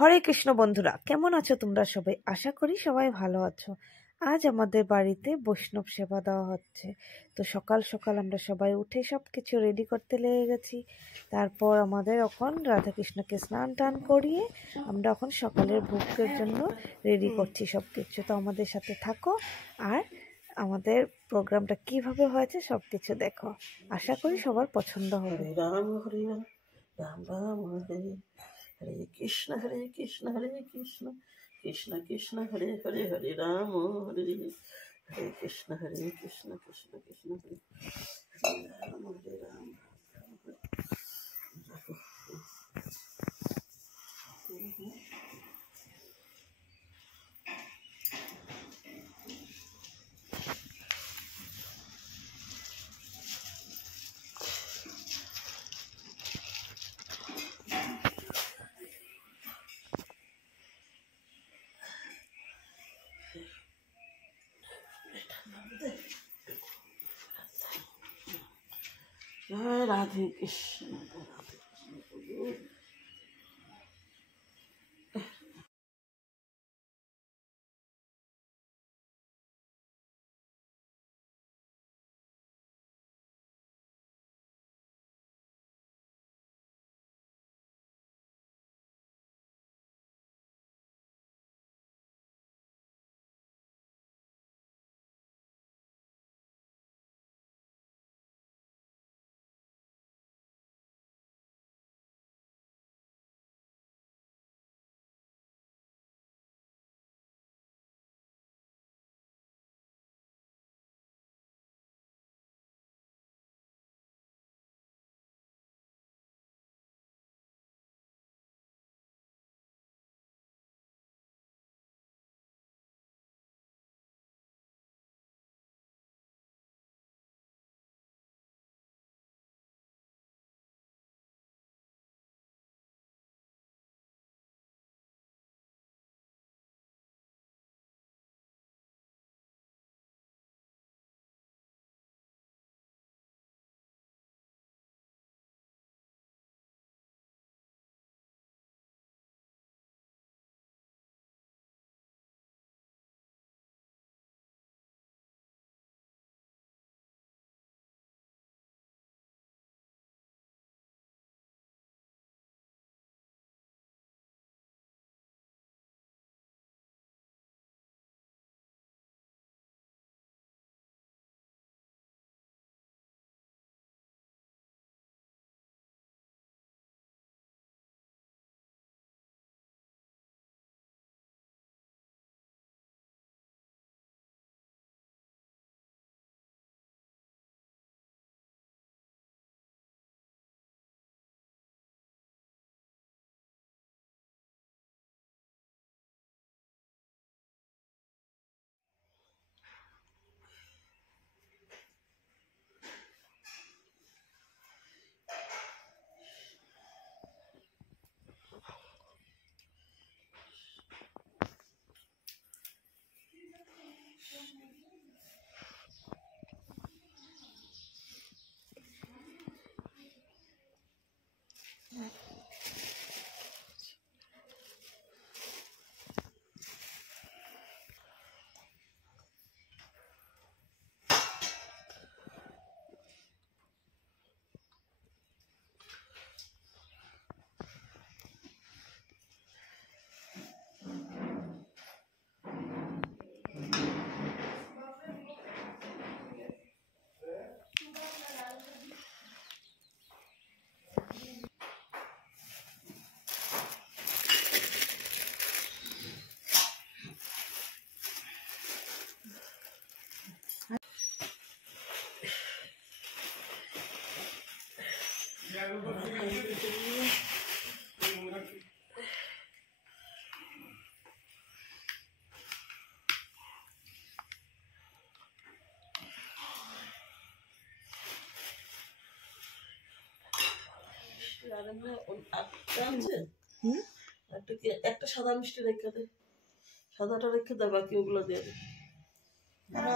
হরে কৃষ্ণ বন্ধুরা, কেমন আছো তোমরা সবাই? আশা করি সবাই ভালো আছো। আজ আমাদের বাড়িতে বৈষ্ণব সেবা দেওয়া হচ্ছে। তো সকাল সকাল আমরা সবাই উঠে সবকিছু রেডি করতে লেগে গেছি। তারপর আমাদের এখন রাধাকৃষ্ণকে স্নান টান করিয়ে আমরা এখন সকালের ভোগের জন্য রেডি করছি সবকিছু। তো আমাদের সাথে থাকো আর আমাদের প্রোগ্রামটা কিভাবে হয়েছে সবকিছু দেখো। আশা করি সবার পছন্দ হবে। রাম হরে রাম রাম রাম হরে হরে কৃষ্ণ হরে কৃষ্ণ কৃষ্ণ কৃষ্ণ হরে হরে হরে রাম হরে হরে কৃষ্ণ কৃষ্ণ কৃষ্ণ হরে রাম হরে রাম জয় রাধে কৃষ্ণ রাধে কৃষ্ণ। একটা সাদা মিষ্টি রেখে দে, সাদাটা রেখে দে, বাকি ওগুলো দিয়ে দে।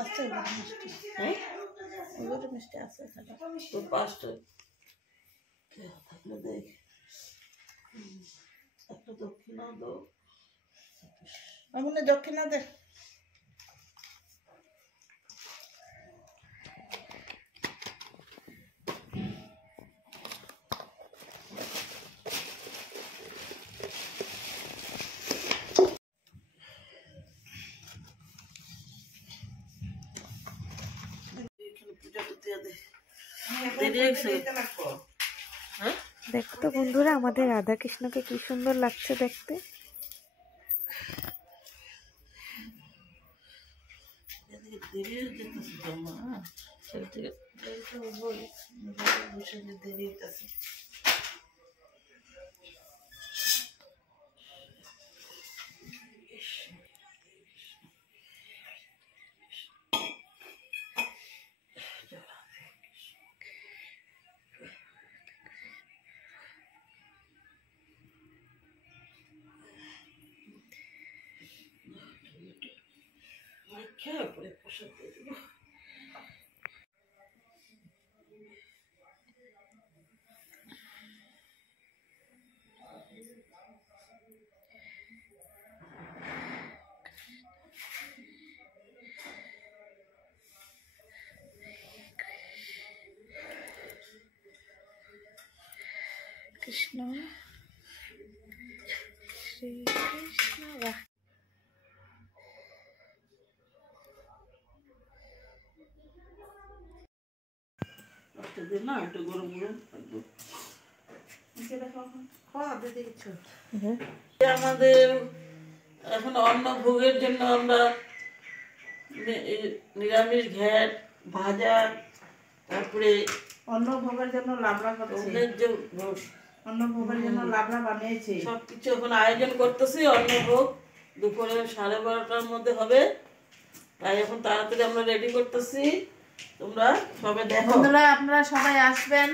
আছে মিষ্টি, হ্যাঁ ওগুলো মিষ্টি আছে তোর পাঁচটা থাকলে দেখ। একটা দক্ষিণা দাও। আমনে দক্ষিণা দে। এখানে পূজাটা দিয়ে দে। দেরি হয়েছে। হ্যাঁ দেখো তো বন্ধুরা আমাদের রাধা কৃষ্ণকে কি সুন্দর লাগছে দেখতে। দেরি হয়ে যেতেছে তো মা। সেটা ঠিক বসে দেরি হইতেছে। খেয়ে পরে প্রসাদ দিয়ে দেবো। কৃষ্ণ শ্রী কৃষ্ণ বাহ। না একটু গরম গরম আমাদের এখন অন্ন ভোগের জন্য আমরা নিরামিষ ঘ্যাট ভাজা, তারপরে অন্ন ভোগের জন্য লাবড়া করছি। অন্ন ভোগের জন্য লাবড়া বানিয়েছি। সবকিছু এখন আয়োজন করতেছি। অন্ন ভোগ দুপুরে 12:30টার মধ্যে হবে, তাই এখন তাড়াতাড়ি আমরা রেডি করতেছি। তোমরা সবাই দেখো। বন্ধুরা আপনারা সবাই আসবেন,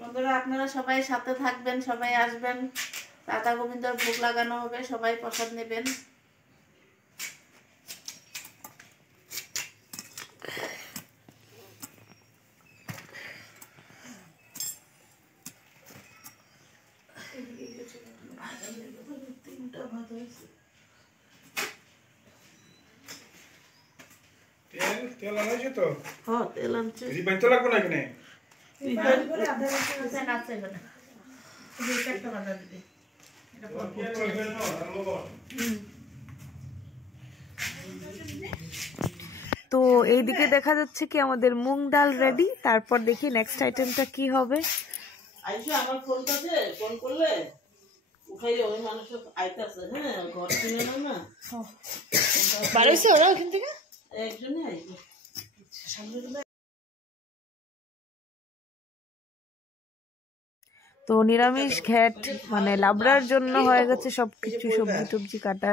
বন্ধুরা আপনারা সবাই সাথে থাকবেন, সবাই আসবেন। রাধা গোবিন্দর ভোগ লাগানো হবে, সবাই প্রসাদ নেবেন। তেল আনাইছে তো? হ্যাঁ তেল আনছে। এই বাইতে লাগবে না এখানে? তো এইদিকে দেখা যাচ্ছে কি আমাদের মুগ ডাল রেডি। তারপর দেখি নেক্সট আইটেমটা কি হবে। আইসো আমার ফোনটাতে ফোন করলে উঠাই ওই মানুষ আইতাছে। হ্যাঁ ঘর কিনে না না বাড়াইছে ওরা ওখান থেকে একজনই আইবে। তো নিরামিষ ঘ্যাট মানে লাবড়ার জন্য হয়ে গেছে সবকিছু, সবজি টবজি কাটা।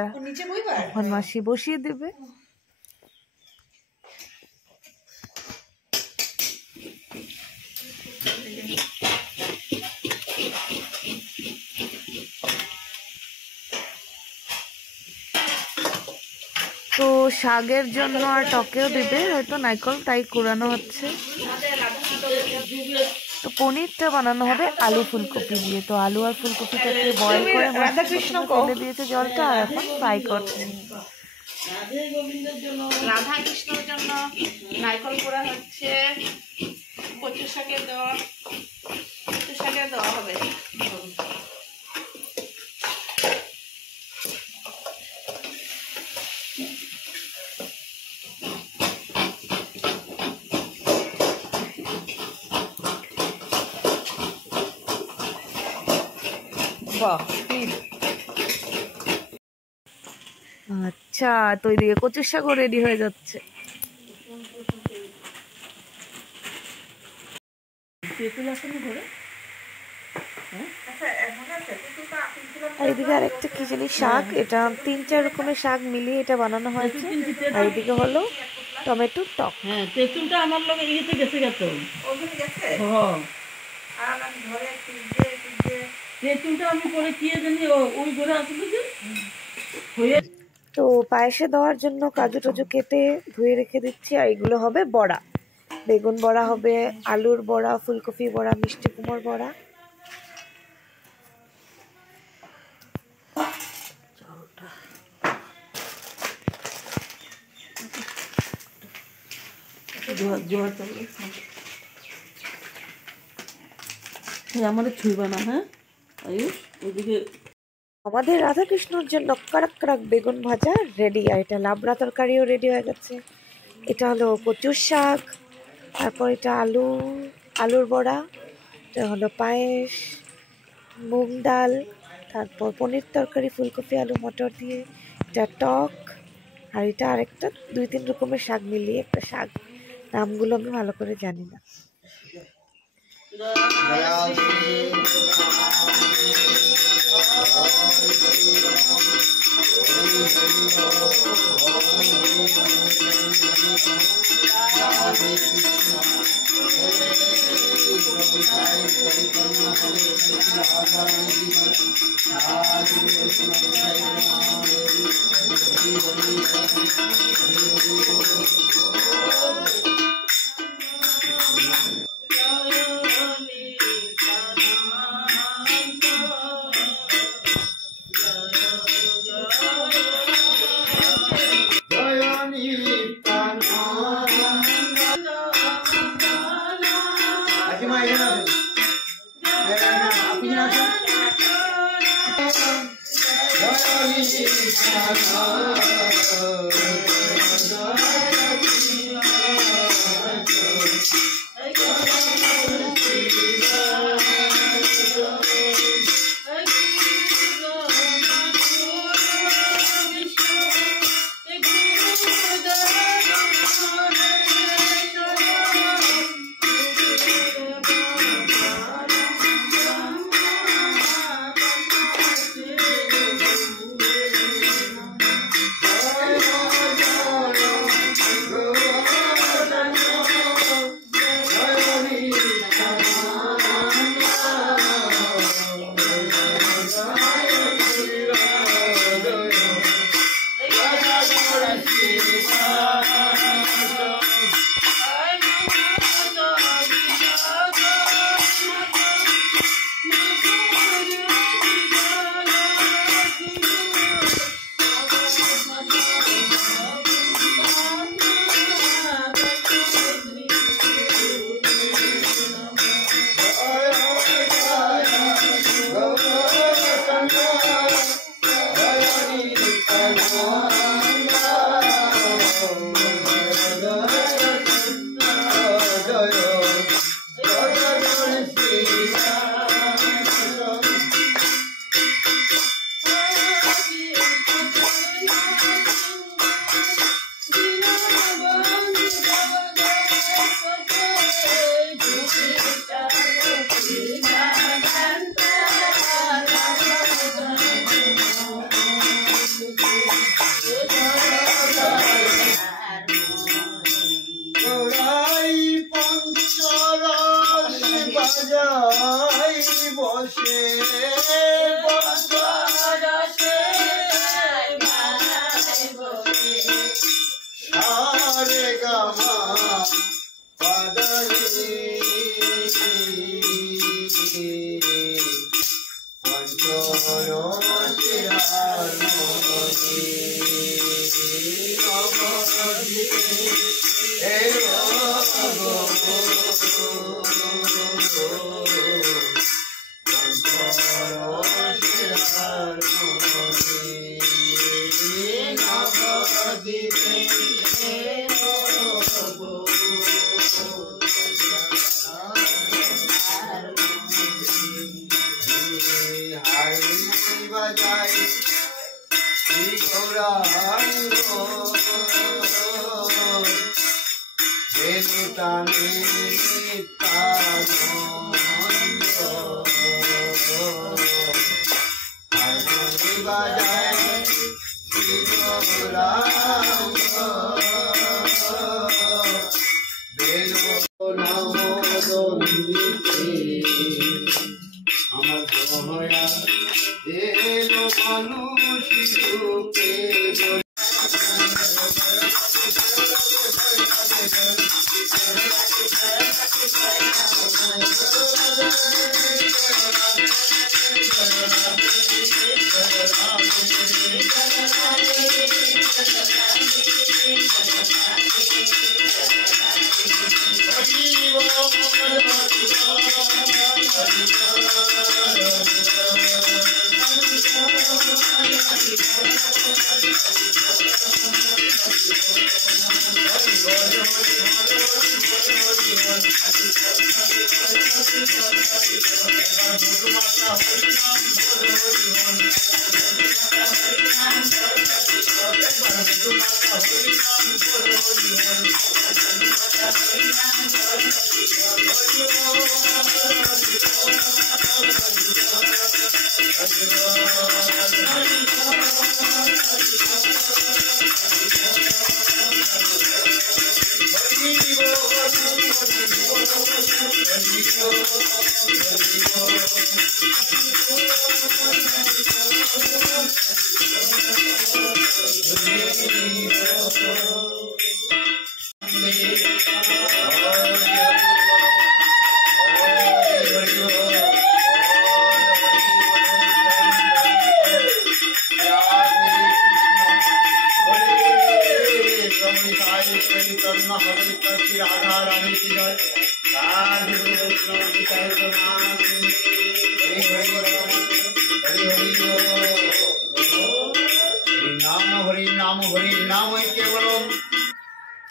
এখন মাসি বসিয়ে দেবে। তো শাকের জন্য আর টকেও দেবে হয়তো নারকেল, তাই কুড়ানো হচ্ছে। তো পনিরটা বানানো হবে আলু ফুলকপি দিয়ে। তো আলু আর ফুলকপিটাকে বয়েল করে ফেলে দিয়েছে জলটা, আর এখন ফ্রাই করছে। রাধা কৃষ্ণের জন্য নারকেল পোড়া হচ্ছে, কচু শাকে দেওয়া হবে। আচ্ছা, তো এদিকে কচুর শাকও রেডি হয়ে যাচ্ছে। আর এদিকে আরেকটা কি জানি শাক, এটা 3-4 রকমের শাক মিলিয়ে এটা বানানো হয়েছে। আর এদিকে হলো টমেটোর টক। হ্যাঁ তেঁতুলটা আমার লগে ইয়েতে গেছে গেছে। হ্যাঁ তেঁতুলটা আমি পরে কি জানি ওই ঘরে আসলে যে হয়ে। তো পায়েসে দেওয়ার জন্য কাজু টাজু কেটে ধুয়ে রেখে দিচ্ছি। আর এগুলো হবে বড়া, বেগুন বড়া হবে, আলুর বড়া, ফুলকপি বড়া, মিষ্টি কুমড়োর বড়া। আমাদের ছুঁইবা না, হ্যাঁ আয়ুষ ওইদিকে। আমাদের রাধাকৃষ্ণর জন্য কড়ক কড়ক বেগুন ভাজা রেডি, আর এটা লাবড়া তরকারিও রেডি হয়ে গেছে। এটা হলো কচুর শাক, তারপর এটা আলুর বড়া, এটা হলো পায়েস, মুগ ডাল, তারপর পনির তরকারি ফুলকপি আলু মটর দিয়ে, এটা টক, আর এটা আরেকটা 2-3 রকমের শাক মিলিয়ে একটা শাক, নামগুলো আমি ভালো করে জানি না। Thank you.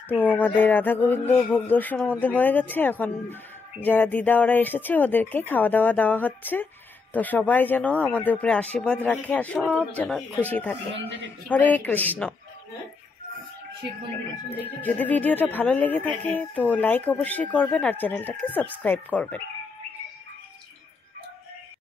তো আমাদের রাধা গোবিন্দ ভোগ দর্শন আমাদের হয়ে গেছে। এখন যারা দিদা ওরা এসেছে ওদেরকে খাওয়া দাওয়া দেওয়া হচ্ছে। তো সবাই যেন আমাদের উপরে আশীর্বাদ রাখে আর সব যেন খুশি থাকে। হরে কৃষ্ণ। যদি ভিডিওটা ভালো লেগে থাকে তো লাইক অবশ্যই করবেন আর চ্যানেলটাকে সাবস্ক্রাইব করবেন।